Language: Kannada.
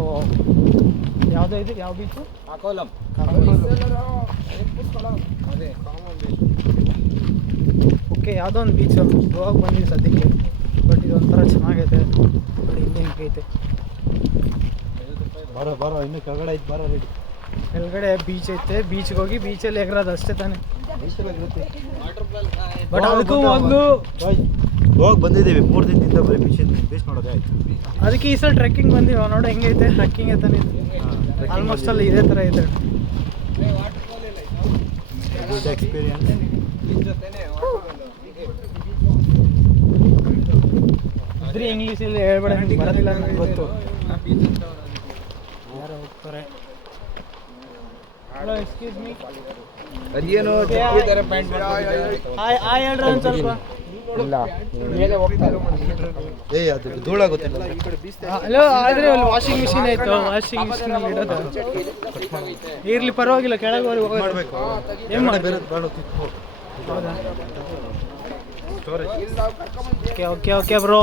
ಸೊ ಯಾವುದೋ ಇದು ಯಾವ ಬೀಚು? ಕಾಕೋಲಂ. ಓಕೆ, ಯಾವುದೋ ಒಂದು ಬೀಚು ಗೋವಾಗೆ ಬಂದಿದ್ದು ಸದ್ಯಕ್ಕೆ. ಬಟ್ ಇದೊಂಥರ ಚೆನ್ನಾಗೈತೆ ನೋಡಿ, ಇಲ್ಲಿ ಹೆಂಗೈತೆ. ಬರೋ ಇನ್ನು ಕೆಳಗಡೆ ಐತೆ, ಬರೋ ರೆಡಿ. ಕೆಳಗಡೆ ಬೀಚ್ ಐತೆ, ಬೀಚ್ಗೆ ಹೋಗಿ ಬೀಚಲ್ಲಿ ಎಗರೋದು ಅಷ್ಟೇ ತಾನೆ. ಬಟ್ ಅದಕ್ಕೂ ಮೊದಲು ಹೋಗಿ ಬಂದಿದ್ದೀವಿ 3 ದಿನದಿಂದ ಬರೀ ಬೀಚ್ ನೋಡೋದೇ ಆಯ್ತು. ಅದಕ್ಕೆ ಈ ಸಲ ಟ್ರೆಕ್ಕಿಂಗ್ ಬಂದೀವಿ. ನೋಡಿ ಹೆಂಗೈತೆ, ಟ್ರೆಕ್ಕಿಂಗ್ ಐತಾನೆ ಆಲ್ಮೋಸ್ಟ್ ಅಲ್ಲಿ ಇದೇ ಥರ ಇದೆ. ಎಕ್ಸ್ಪೀರಿಯನ್ಸ್ ಇದ್ರಿ ಇಂಗ್ಲೀಷಲ್ಲಿ ಹೇಳ್ಬೇಡ, ನಿಮ್ಗೆ ಬರೋದಿಲ್ಲ ನನಗೆ ಗೊತ್ತು. ಯಾರು ಹೋಗ್ತಾರೆ? Hello, excuse me. ಅದೇನು ಹಾಯ್ ಹೇಳ್ರಿ ಒಂದು ಸ್ವಲ್ಪ. ಇಲ್ಲ ಮೇಲೆ ಹೋಗ್ತಾರೆ. ಅದು ಧೂಳಾಗುತ್ತಿಲ್ಲ. ಹಲೋ, ಆದರೆ ಅಲ್ಲಿ ವಾಷಿಂಗ್ ಮಿಷಿನ್ ಆಯಿತು, ವಾಷಿಂಗ್ ಮಿಷಿನ್ ಇಡೋದು ಇರಲಿ, ಪರವಾಗಿಲ್ಲ. ಕೆಳಗೆ ಮಾಡಬೇಕು. ಏನು ಮಾಡಿ ಬೇರೆ ಹೌದಾ? Okay okay okay bro.